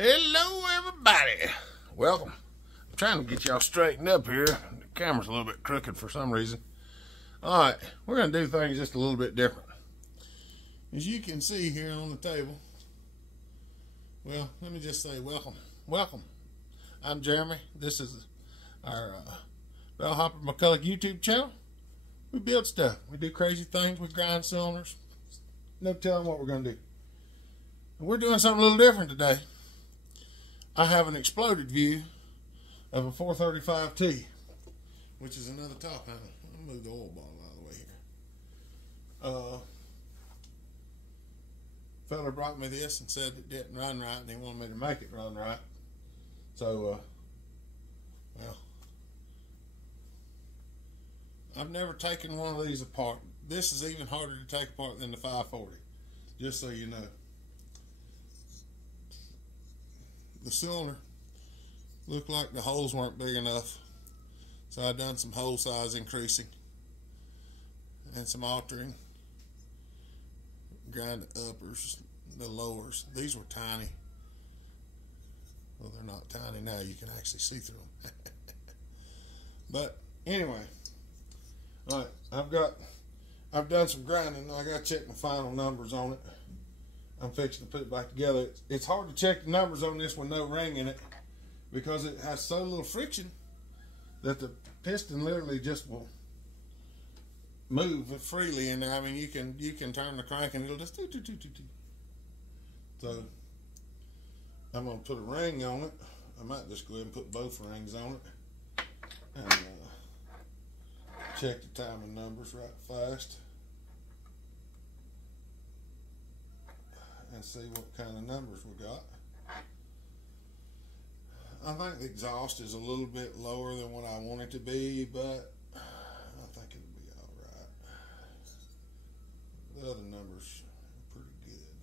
Hello everybody, welcome. I'm trying to get y'all straightened up here. The camera's a little bit crooked for some reason. Alright, we're going to do things just a little bit different. As you can see here on the table, well, let me just say welcome. I'm Jeremy. This is our Bellhopper McCulloch YouTube channel. We build stuff. We do crazy things. We grind cylinders. No telling what we're going to do. And we're doing something a little different today. I have an exploded view of a 435T, which is another top handle. I'll move the oil bottle out of the way here. Fella brought me this and said it didn't run right, and he wanted me to make it run right. So, well, I've never taken one of these apart. This is even harder to take apart than the 540, just so you know. The cylinder looked like the holes weren't big enough, so I done some hole size increasing and some altering. Grind the uppers, the lowers. These were tiny. Well, they're not tiny now. You can actually see through them. But anyway, all right. I've done some grinding. I got to check my final numbers on it. I'm fixing to put it back together. It's hard to check the numbers on this with no ring in it because it has so little friction that the piston literally just will move freely in there. I mean, you can turn the crank and it'll just do. So I'm gonna put a ring on it. I might just go ahead and put both rings on it and check the timing numbers right fast. And see what kind of numbers we got. I think the exhaust is a little bit lower than what I want it to be, but I think it'll be alright. The other numbers are pretty good.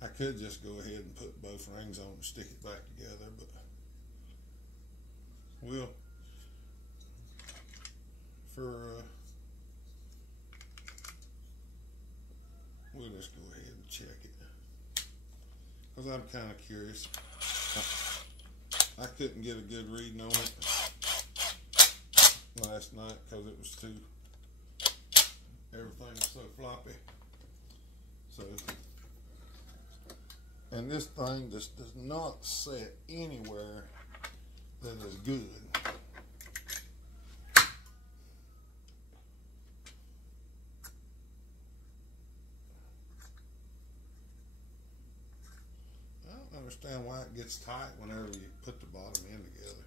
I could just go ahead and put both rings on and stick it back together, but we'll just go ahead and check it because I'm kind of curious. I couldn't get a good reading on it last night because it was everything was so floppy. So, and this thing just does not set anywhere that is good. I don't understand why it gets tight whenever you put the bottom end together.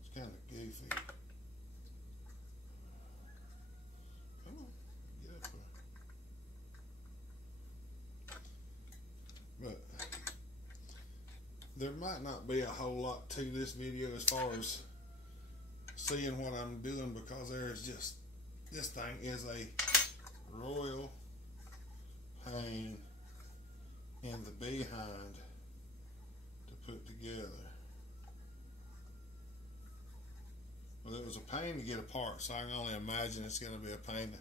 It's kind of goofy. Come on, get up there. But there might not be a whole lot to this video as far as seeing what I'm doing because there's just, this thing is a royal pain in the behind to put together. Well, it was a pain to get apart, so I can only imagine it's going to be a pain to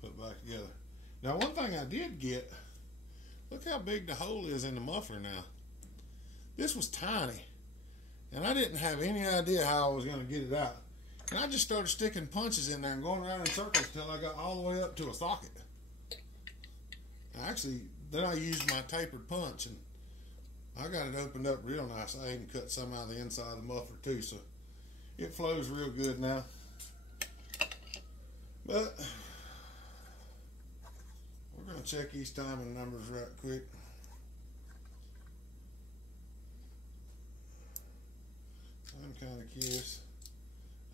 put back together. Now, one thing I did get, look how big the hole is in the muffler now. This was tiny, and I didn't have any idea how I was going to get it out. And I just started sticking punches in there and going around in circles until I got all the way up to a socket. Actually, then I used my tapered punch and I got it opened up real nice. I even cut some out of the inside of the muffler too, so it flows real good now. But we're going to check these timing numbers right quick. I'm kind of curious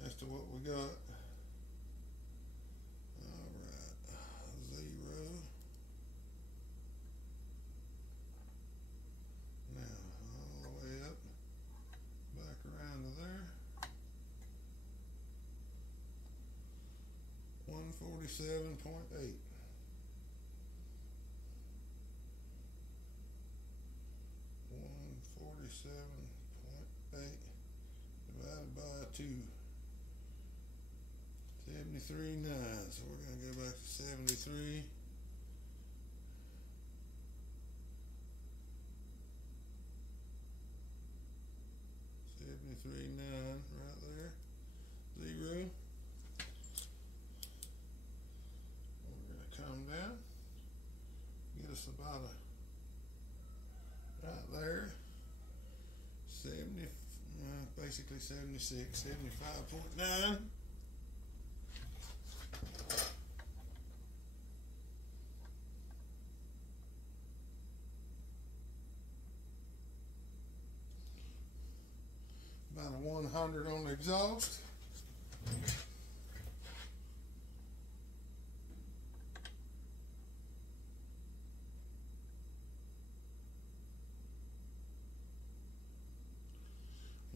as to what we got. $147.8. 147.8 divided by 2. 73.9. So we're going to go back to 73. $73.9 right there. 0. We're going to come down, get us about right there. 70, basically 76, 75.9. About a 100 on the exhaust.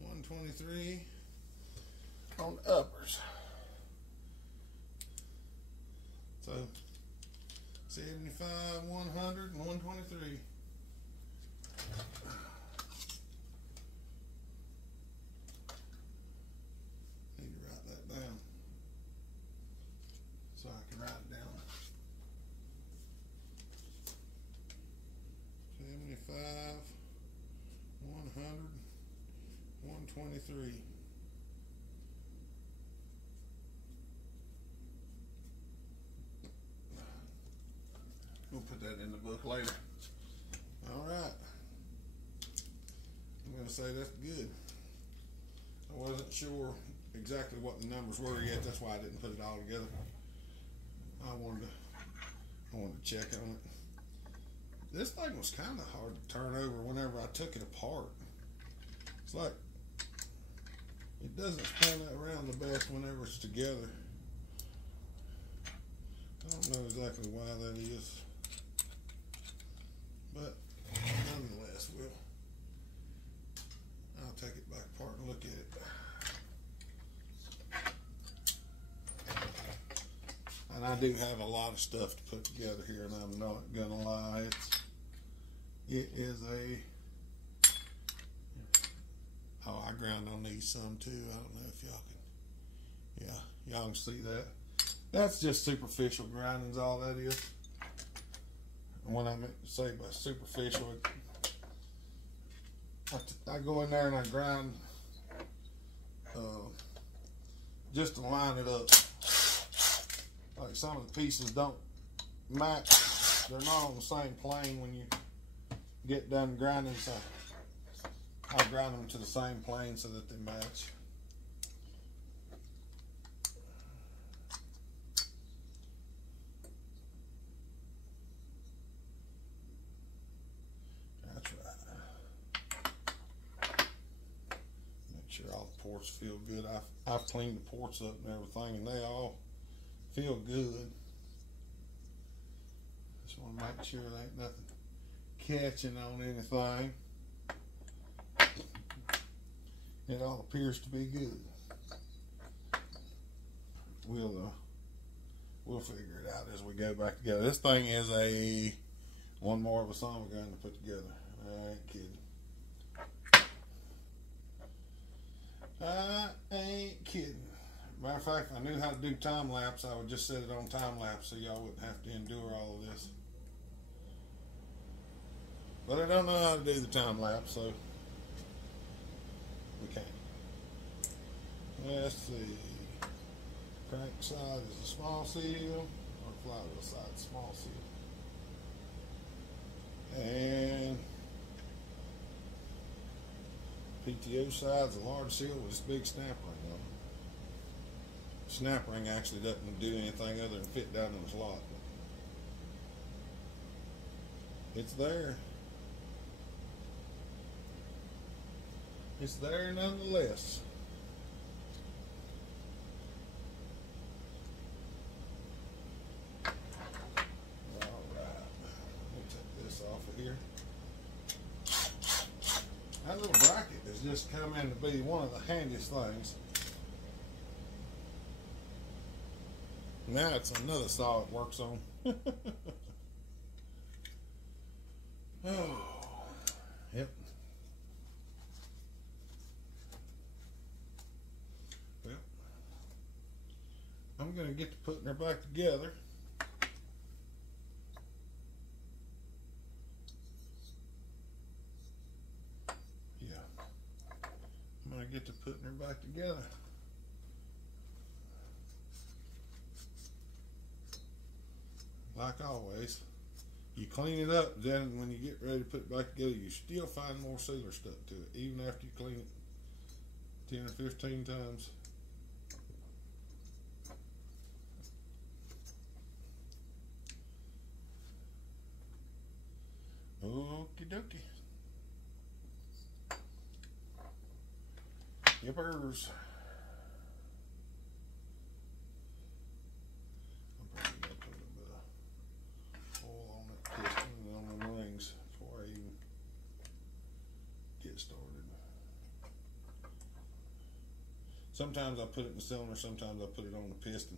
$123 on the uppers. So 75, 100, and 123. Need to write that down so I can write it down. 75, 100, 123. We'll put that in the book later. All right. I'm going to say that's good. I wasn't sure exactly what the numbers were yet. That's why I didn't put it all together. I wanted to check on it. This thing was kind of hard to turn over whenever I took it apart. It's like it doesn't spin around the best whenever it's together. I don't know exactly why that is, but nonetheless, I'll take it back apart and look at it. And I do have a lot of stuff to put together here, and I'm not gonna lie, it is a. Oh, I ground on these some too. I don't know if y'all can. Yeah, y'all can see that. That's just superficial grinding is all that is. And when I say by superficial, I go in there and I grind just to line it up. Like some of the pieces don't match. They're not on the same plane when you get done grinding, so I grind them to the same plane so that they match. That's right. Make sure all the ports feel good. I've cleaned the ports up and everything, and they all feel good. Just want to make sure there ain't nothing catching on anything. It all appears to be good. We'll figure it out as we go back together. This thing is one more of a summer gun to put together. I ain't kidding. I ain't kidding. Matter of fact, if I knew how to do time lapse, I would just set it on time lapse so y'all wouldn't have to endure all of this. But I don't know how to do the time lapse, so we can't. Let's see. Crank side is a small seal, or flywheel side is small seal. And PTO side is a large seal with this big snap ring on it. Snap ring actually doesn't do anything other than fit down in the slot. It's there. It's there nonetheless. That little bracket has just come in to be one of the handiest things. Now it's another saw it works on. Oh, yep. Well, I'm going to get to putting her back together. get to putting her back together. Like always, you clean it up, then when you get ready to put it back together, you still find more sealer stuck to it, even after you clean it 10 or 15 times. Okie dokie. Yippers. I'm probably going to put a little bit of oil on that piston and on the rings before I even get started. Sometimes I put it in the cylinder, sometimes I put it on the piston.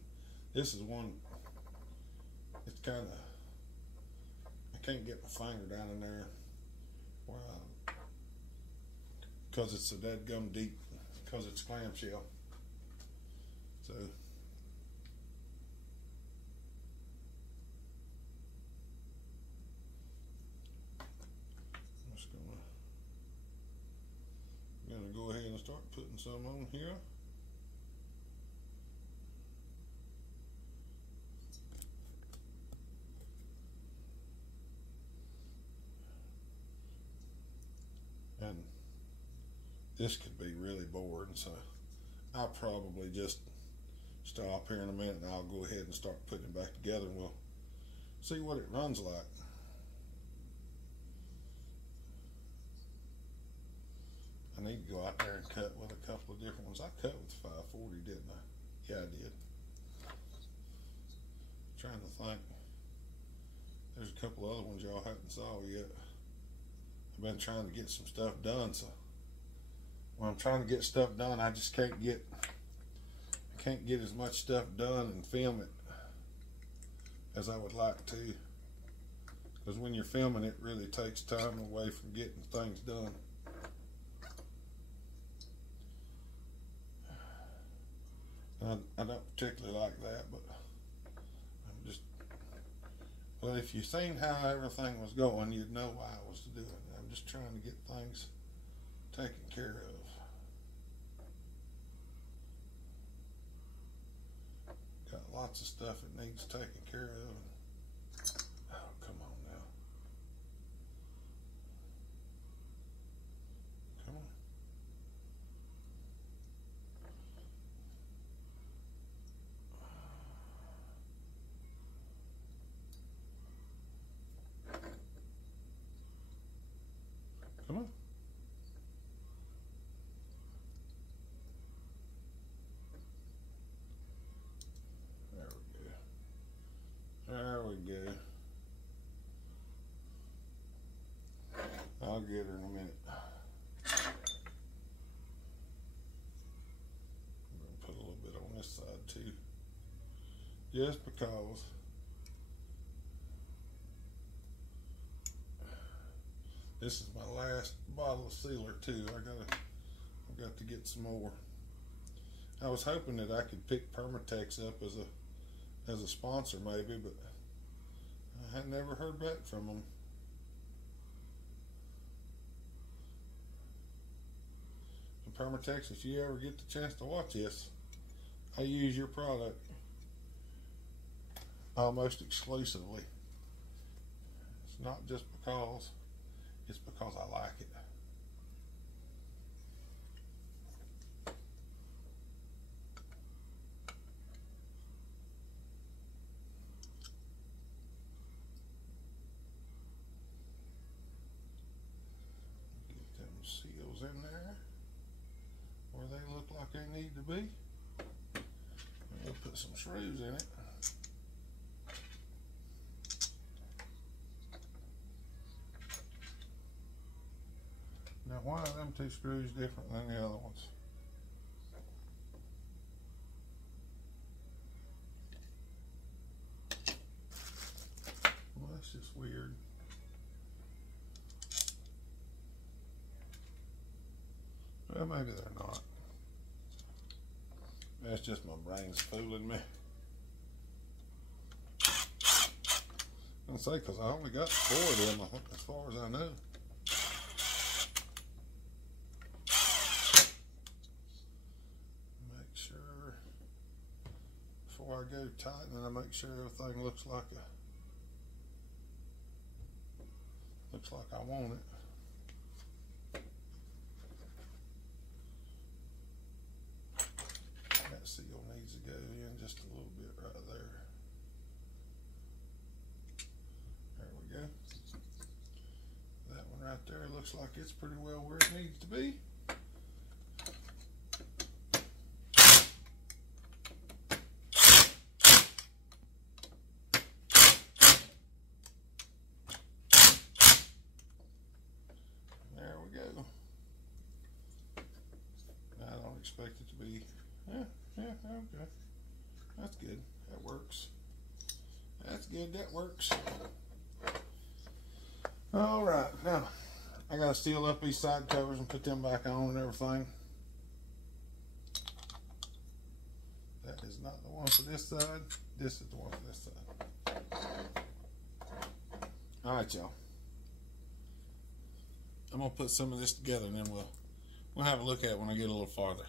This is one, it's kind of, I can't get my finger down in there because it's so dadgum deep, because it's clamshell. So I'm just gonna go ahead and start putting some on here. And this could be really boring, so I'll probably just stop here in a minute and I'll go ahead and start putting it back together and we'll see what it runs like. I need to go out there and cut with a couple of different ones. I cut with 540, didn't I? Yeah, I did. Trying to think. There's a couple other ones y'all haven't saw yet. I've been trying to get some stuff done, so when I'm trying to get stuff done, I just can't get as much stuff done and film it as I would like to, because when you're filming it really takes time away from getting things done. I don't particularly like that, but I'm just, well, if you seen how everything was going, you'd know why I was doing it. I'm just trying to get things taken care of. Got lots of stuff that needs taken care of. Oh, come on now. Come on. Come on. There we go. I'll get her in a minute. I'm going to put a little bit on this side too. Just because this is my last bottle of sealer too. I've got to get some more. I was hoping that I could pick Permatex up as a sponsor maybe, but I had never heard back from them. And Permatex, if you ever get the chance to watch this, I use your product almost exclusively. It's not just because, it's because I like it. Seals in there where they look like they need to be. We'll put some screws in it. Now, why are them two screws different than the other ones? Well, that's just weird. Well, maybe they're not. That's just my brain's fooling me. I'll say, because I only got 4 of them, as far as I know. tightening to make sure everything looks like I want it. That seal needs to go in just a little bit right there. There we go. That one right there looks like it's pretty well where it needs to be. Expect it to be, okay. That's good. That works. That's good. That works. All right. Now, I got to seal up these side covers and put them back on and everything. That is not the one for this side. This is the one for this side. All right, y'all. I'm going to put some of this together and then we'll have a look at it when I get a little farther.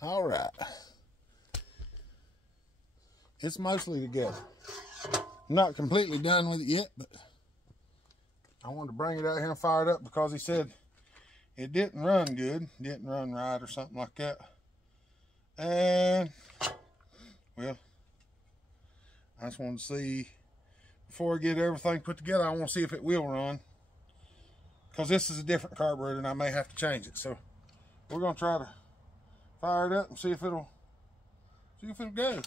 All right. It's mostly together. I'm not completely done with it yet, but I wanted to bring it out here and fire it up because he said it didn't run good, didn't run right or something like that. And, well, I just wanted to see, before I get everything put together, I want to see if it will run. Because this is a different carburetor and I may have to change it. So we're going to try to fire it up and see if it'll go.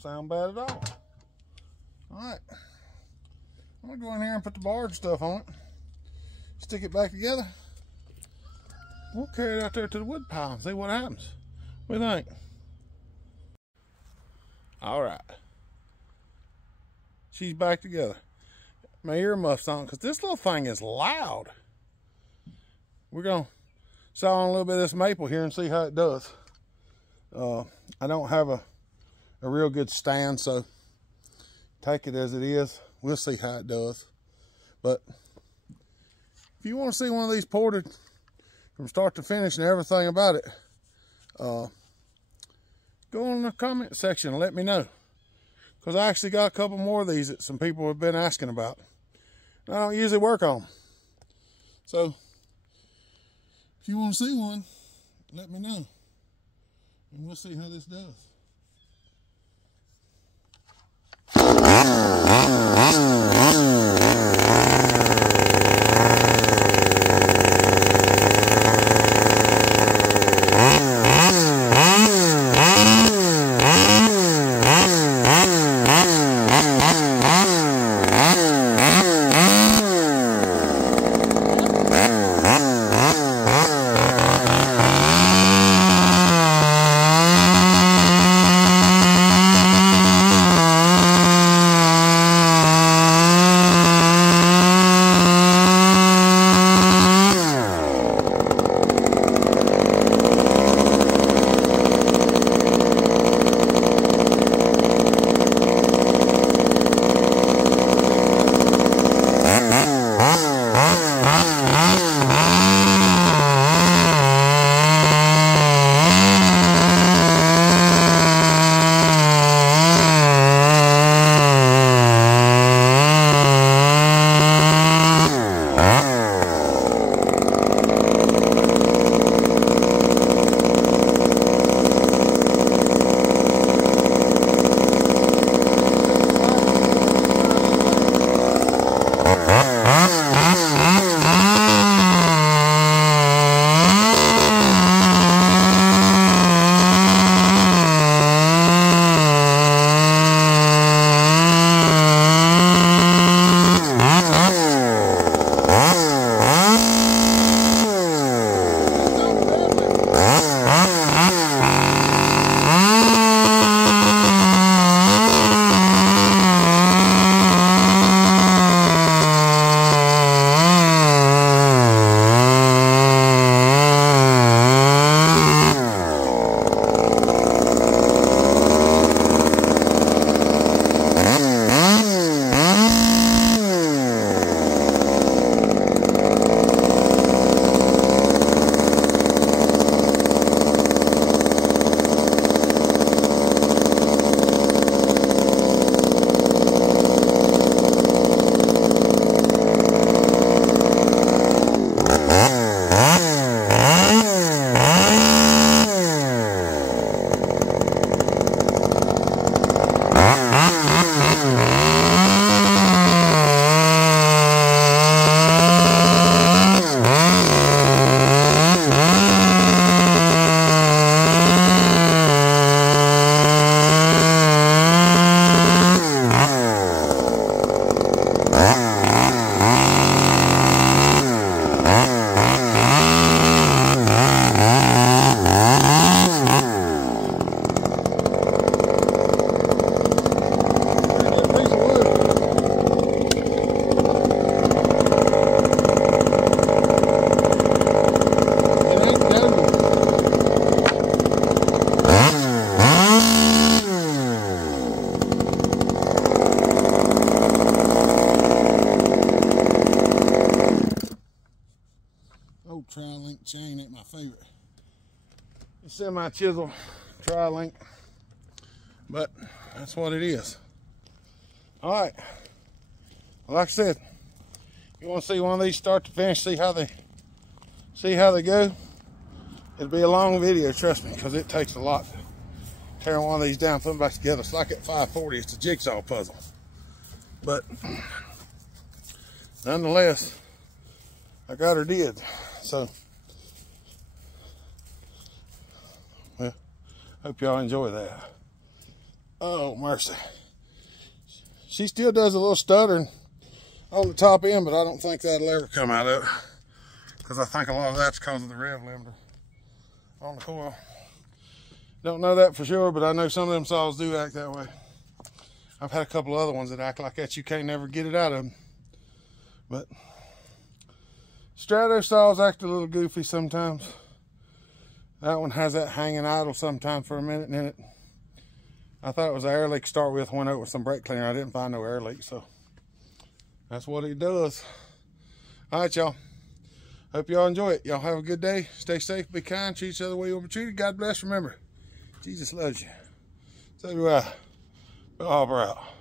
Sound bad at all. Alright. I'm going to go in here and put the barge stuff on it. Stick it back together. We'll carry it out there to the wood pile and see what happens. What do you think? Alright. She's back together. My earmuffs on because this little thing is loud. We're going to saw on a little bit of this maple here and see how it does. I don't have a a real good stand, so take it as it is. We'll see how it does. But if you want to see one of these ported from start to finish and everything about it, go in the comment section and let me know, because I actually got a couple more of these that some people have been asking about. I don't usually work on them. So if you want to see one, let me know, and we'll see how this does. Tri-link chain ain't my favorite. A semi-chisel tri-link, but that's what it is. All right, like I said, you want to see one of these start to finish, see how they go. It'll be a long video, trust me, because it takes a lot tearing one of these down, putting them back together. It's like at 540, it's a jigsaw puzzle. But nonetheless, I got her did. So, well, hope y'all enjoy that. Oh, mercy. She still does a little stuttering on the top end, but I don't think that'll ever come out of it, because I think a lot of that's because of the rev limiter on the coil. Don't know that for sure, but I know some of them saws do act that way. I've had a couple of other ones that act like that. You can't never get it out of them. But Strato saws act a little goofy sometimes. That one has that hanging idle sometime for a minute, and then it I thought it was an air leak to start with. Went over with some brake cleaner. I didn't find no air leak, so that's what it does. All right, y'all. Hope y'all enjoy it. Y'all have a good day. Stay safe, be kind, treat each other the way you want to be treated. God bless. Remember, Jesus loves you. So do I. Bill Hopper out.